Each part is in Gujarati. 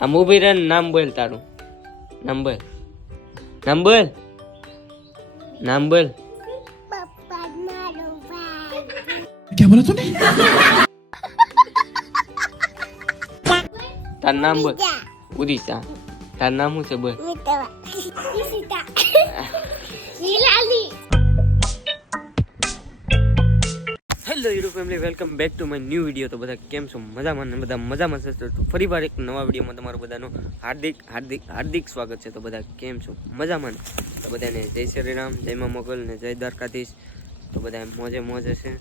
આ મૂવી રન નામ બોલ તારું. નામ બોલ. નામ બોલ. નામ બોલ. क्या बोला तूने? તારું નામ બોલ. ઉદિશા. તારું નામ શું છે બોલ. Hello YouTube family, welcome back to my new video. તો બધા કેમ છો? મજામાં ને? બધા મજામાં છે. તો ફરી વાર એક નવા વિડીયોમાં તમારું બધાનું હાર્દિક હાર્દિક હાર્દિક સ્વાગત છે. તો બધા કેમ છો? મજામાં ને? તો બધાને જય શ્રી રામ, જય મા મોગલ ને જય દ્વારકાધીશ. તો બધા મોજે મોજે છે.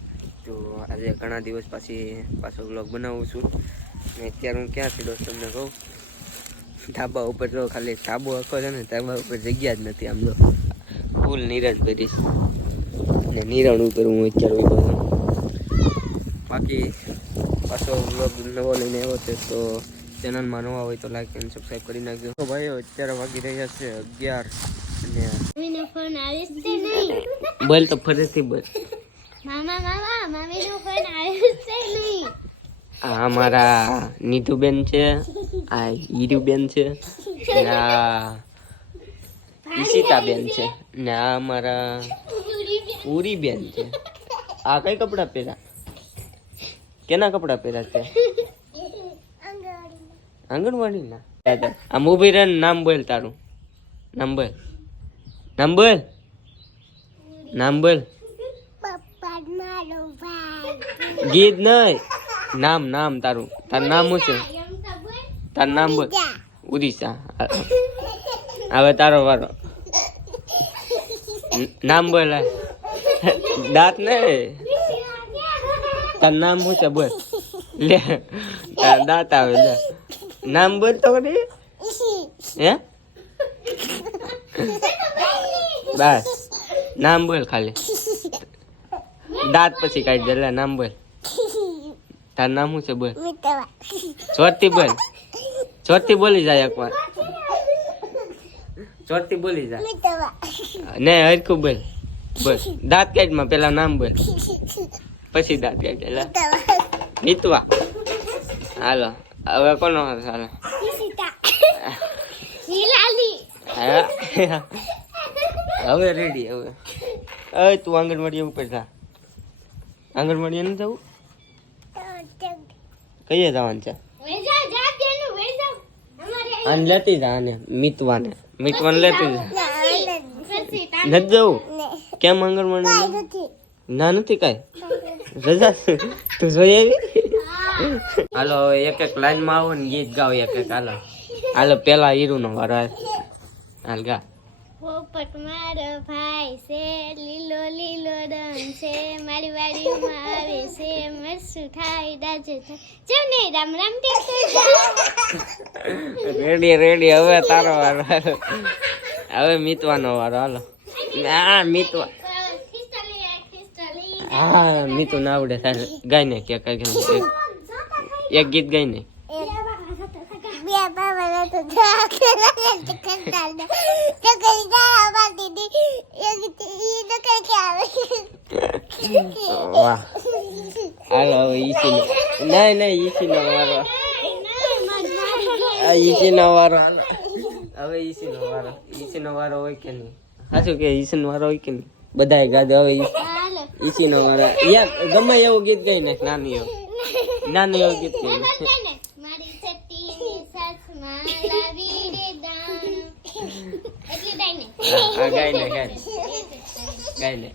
તો આજે ઘણા દિવસ પાછો વ્લોગ બનાવું છું ને અત્યારે હું ક્યાં છું દોસ્ત તમને કહું. ધાબા ઉપર જો ખાલી ધાબો આખો છે ને, ધાબા ઉપર જગ્યા જ નથી. આમ જો ફૂલ નીરજ ભરીશ ને નિરણ ઉપર હું અત્યારે ઉભો છું. બાકી પાછો વ્લોગ નવો લઈને આવ્યો છે. તો ચેનલમાં નવા હોય તો લાઈક અને સબસ્ક્રાઈબ કરી નાખજો. તો ભાઈઓ અત્યારે વાગી રહ્યા છે 11 અને બોલ તો ફરીથી બોલ. આ મારા નીતુબેન છે, આ હીરુબેન છે, આ ઈશિતાબેન છે ને આ મારા ઉરીબેન છે. આ કઈ કપડા પહેર્યા? કેના કપડા પહેર્યા છે? આંગણવાડી ના. આ મૂવી રન નામ બોલ તારું. નામ બોલ. નામ બોલ. નામ બોલ. ગીત નહીં, નામ નામ તારું. તારું નામ શું છે? તારું નામ બોલ. ઉદિશા. હવે તારો વારો. નામ બોલ. દાંત નહીં. તારું નામ શું છે બોલ. લે દાંત આવે. લે નામ બોલ તો કરી. હે બસ નામ બોલ ખાલી. દાંત પછી કાઢી દે. લે નામ બોલ. તારું નામ શું છે બોલ. ચોરથી બોલ. ચોરથી બોલી જાય એકવાર. ચોરથી બોલી જાય ને હરખું બોલ. બોલ દાંત કાઢમાં પેલા નામ બોલ, પછી દાંત કાઢે. લે મિતવા. હાલો હવે કોનો હાલો. હવે રેડી. હવે તું આંગણવાડી ઉપર જા. આંગણવાડી નથી જવું? કઈએ જવાનું છે? આને લેતી જા. આને મીતવાને લેતી જા. નથી જવું? કેમ આંગણવાડી? ના નથી કઈ રજા. તું જોઈ આવી? હાલો હવે એક એક લાઈન માં આવો ને ગીત ગાઓ એક એક. હાલો હાલો પેલા હીરુ નો વારો. હાલ ગા. પોપટ મારો ભાઈ છે, લીલો લીલો રંગ છે, મારી વાડીમાં આવે છે, મરસું ખાઈ દાજે જને રામ રામ રેડી રેડી. હવે તારો વારો. હવે મીતવાનો વારો. હાલો. હા મીતવા. હા મીતુ ના આવડે. ગાય ને કે એક ગીત ગાય ને. વાહ. હાલો હવે ઈસી નહીં ઈસી નો વારો. ઈસી નો વારો. હવે ઈસી નો વારો. ઈસી નો વારો હોય કે નહીં? સાચું કે ઈસી નો વારો હોય કે નહીં? બધાય ગાદે. હવે ઈસી નો વારો. યાર ગમે એવું ગીત ગાઈ નાખ. નાની એવું ગીત ગાઈ નાખ.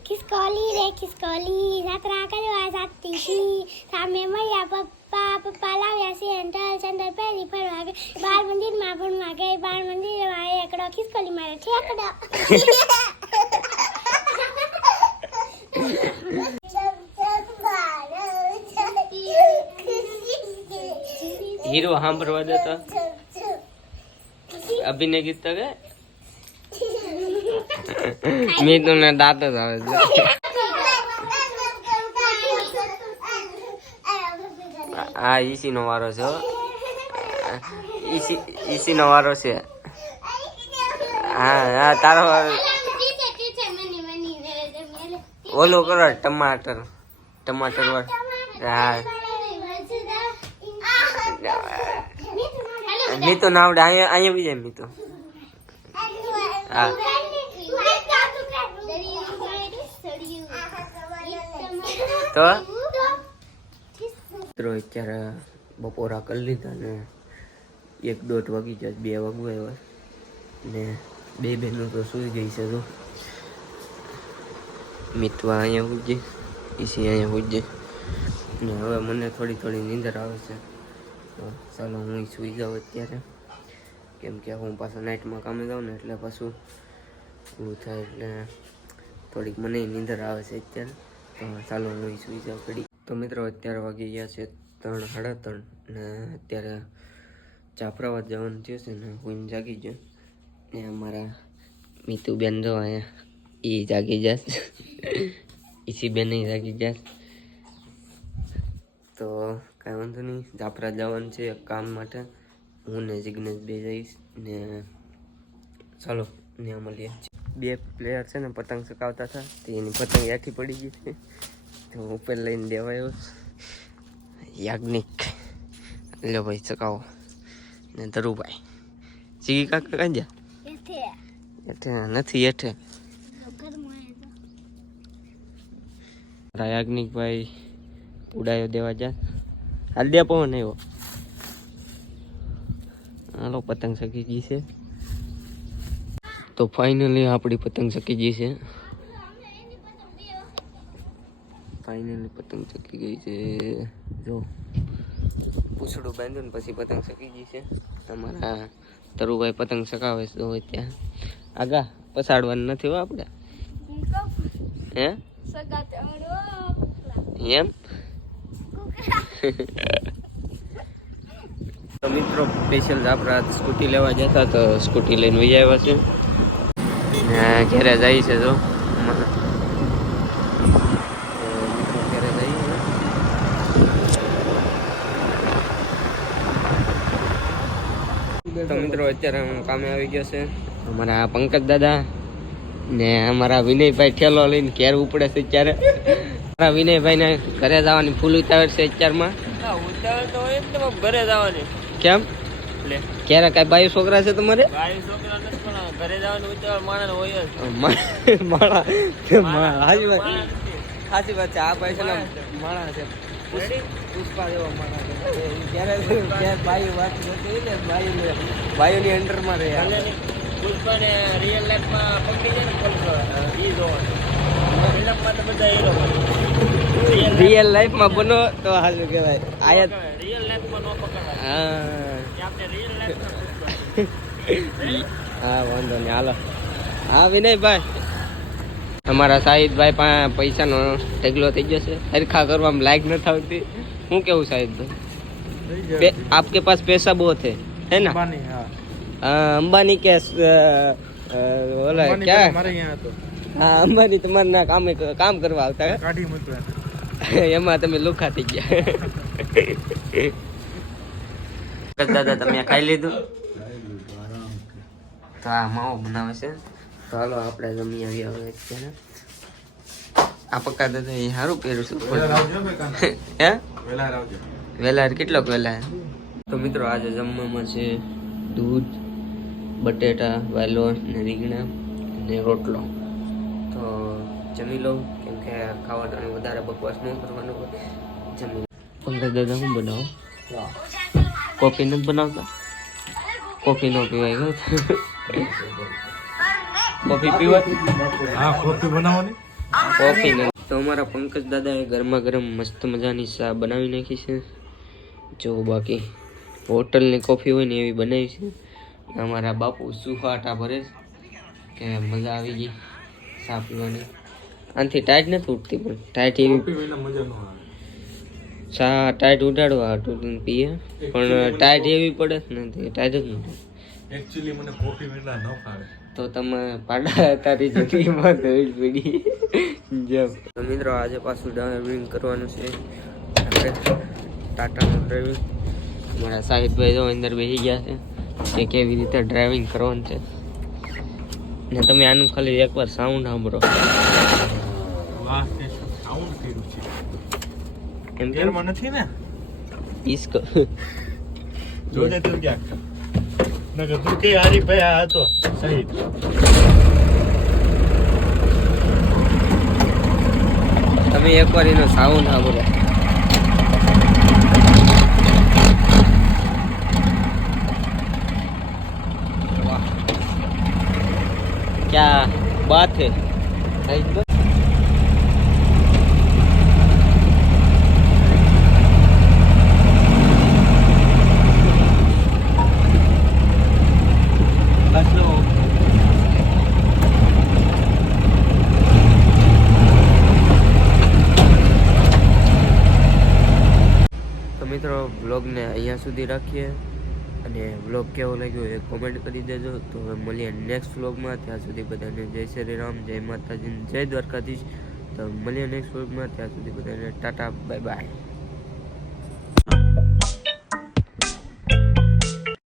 ખિસકોલી રે ખિસકોલી, જાત્રા કરવા જાતી હતી, સામે મળ્યા પપ્પા, પપ્પા લાવ્યા સેન્ડલ, સેન્ડલ પહેરી ફરવા ગઈ, બાળ મંદિરમાં ભણવા ગઈ, બાળ મંદિરમાં એકડો, ખિસકોલી મારે ઠેકડો. હીરો સાંભળવા દેતો અભિનય ગીત તો કે મીતુ ને દાંત જ આવે છે. આ ઈસી નો વારો છે. ઈસી નો વારો છે. હા તારો ઓલું કરો ટમાટર વાળું. હા મીતો ના આવડે અહીંયા બી જાય મીતો હા તો મિત્રો અત્યારે બપોરા કરી લીધા ને 1-1.5 વાગી જાય 2 વાગવા આવ્યા ને બે બહેનો તો સૂઈ ગઈ છે તો મિતવા અહીંયા ઉજે ઈસી અહીંયા ઉજે ને હવે મને થોડી નીંદર આવે છે તો ચાલો હું સૂઈ જાઉં અત્યારે કેમ કે હું પાછા નાઇટમાં કામે જાઉં ને એટલે પાછું એવું થાય એટલે થોડીક મને નીંદર આવે છે અત્યારે તો ચાલો હું સૂઈ જાઉં ઘડી તો મિત્રો અત્યારે વાગી ગયા છે 3-3:30 ને અત્યારે જાફરાબાદ જવાનું થયું છે ને હું જાગી ગયો ને અમારા મીતુબેન જો અહીંયા એ જાગી જશે ઈસી બેન જાગી જશે તો કાંઈ વાંધો નહીં જાફરા જવાનું છે એક કામ માટે હું ને જિગ્નેશ બે જઈશ ને ચાલો ને મળીએ 2 પ્લેયર છે ને પતંગ ચકાવતા હતા તો એની પતંગ યાઠી પડી ગઈ છે તો ઉપર લઈને દેવાયો યાજ્ઞિક લો ભાઈ ચકાવો ને ધરુભાઈ ચીગી કાકા કાં જા એઠે નથી એઠે યાજ્ઞિકભાઈ ઉડાયો દેવા જા હાલ દે પવન આવ્યો હાલો પતંગ ચકી ગઈ છે તો ફાઇનલી આપણી પતંગ ચકી ગઈ છે પતંગ ચકી ગઈ છે જો પૂછડું બાંધ્યું ને પછી પતંગ ચકી ગઈ છે તમારા તરુભાઈ પતંગ ચકાવે છે તો ત્યાં આગા પસાડવાનું નથી હો આપણે હે એમ તો મિત્રો સ્પેશિયલ આપણા સ્કૂટી લેવા જતા તો સ્કૂટી લઈને વહી આવ્યા છે ઘેરે જાય છે તો તો મિત્રો અત્યારે હું કામે આવી ગયો છે અમારા પંકજ દાદા ને અમારા વિનયભાઈ ઠેલો લઈને ઘેર ઉપડે છે અત્યારે અમારા વિનયભાઈ ને ઘરે જવાની ફૂલ ઉતાવળ છે અત્યારમાં ઉતાવળ તો હોય ને ઘરે જવાની કેમ ક્યારે કઈ 22 છોકરા છે તમારે 22 છોકરા નથી પણ ઘરે જવાનું ઉતાવળ માણસ હોય ખાસી વાત છે આ પૈસા માણસ છે પુષ્પા જેવો માણસ ત્યારે બાયુ વાત જોતી ને બાયુની અંડરમાં રહે પુષ્પાને રિયલ લાઈફમાં પકડી જાય ને ઈ જોવાનું તો બધા હીરો રિયલ લાઈફમાં બનો તો હાજર કહેવાય આયા રિયલ લાઈફમાં નો પકડાય હા આપણે રિયલ લાઈફમાં હા વાંધો નહીં હાલો હા વિનયભાઈ અમારા શાહિદભાઈ પાસે પૈસાનો ઢગલો થઈ ગયો છે હરખા કરવામાં લાયક નથી આવતી શું કેવું શાહિદભાઈ आपके पास पैसा बहुत है ना अंबानी के बोला क्या हमारे यहाँ तो हाँ अंबानी तुम्हारे ना काम करवा આવતા કાઢી મૂક્યો એમાં તમે લુખા થઈ ગયા દાદા તમે ખાઈ લીધું તો આ માવો બનાવે છે તો હાલો આપણે જમી આવી હવે અત્યારે આ પક્કા દાદા એ સારું પહેરું છું હે વેલાર કેટલોક વેલાર તો મિત્રો આજે જમવામાં છે દૂધ બટેટા વાલો ને રીંગણા ને રોટલો તો જમી લઉં કેમ કે ખાવાનું વધારે બકવાસ ન કરવાનું હોય જમી પંકજ દાદા હું બનાવું કોફી નથી બનાવતા કોફી નો પીવાય ગયો કોફી પીવા હા કોફી બનાવવાની કોફી તો અમારા પંકજ દાદાએ ગરમા ગરમ મસ્ત મજાની ચા બનાવી નાખી છે જો બાકી હોટલની કોફી હોય ને એવી બનાવી છે અમારા બાપુ સુહાટા ભરે કે મજા આવી ગઈ ચા પીવાની આનાથી ટાઈટ નથી ઉઠતી પણ ટાઈટ એવી ચા ટાઈટ ઉડાડવા હાટું પીએ પણ ટાઈટ એવી પડે જ નથી ટાઈટ જ નથી एक्चुअली મને કોફી મીઠા ન ફાવે તો તમે પાડા તારી જિંદગીમાં દવી પડી જેમ તો મિત્રો આજે પાછું ડ્રાઇવિંગ કરવાનું છે આપણે ટાટાનું ડ્રાઇવિંગ મારા સાહિદભાઈ જો અંદર બેસી ગયા છે કે કેવી રીતે ડ્રાઇવિંગ કરવાનું છે ને તમે આનું ખાલી એકવાર સાઉન્ડ સાંભળો સાઉન્ડ કર્યું છે એમ કેરમાં નથી ને इसको જોજે તું ક્યાંક નકર તું કે હારી ભાઈ આ હતો સહી. તમે એકવાર એનો સાઉન્ડ સાંભળો. વાહ, ક્યા બાત હે. તો મિત્રો વ્લોગને અહીંયા સુધી રાખીએ અને વ્લોગ કેવો લાગ્યો એ કોમેન્ટ કરી દેજો. તો હવે મળીએ નેક્સ્ટ વ્લોગમાં. ત્યાં સુધી બધાને જય શ્રી રામ, જય માતાજી, જય દ્વારકાધીશ. તો મળીએ નેક્સ્ટ વ્લોગમાં. ત્યાં સુધી બધાને ટાટા, બાય બાય.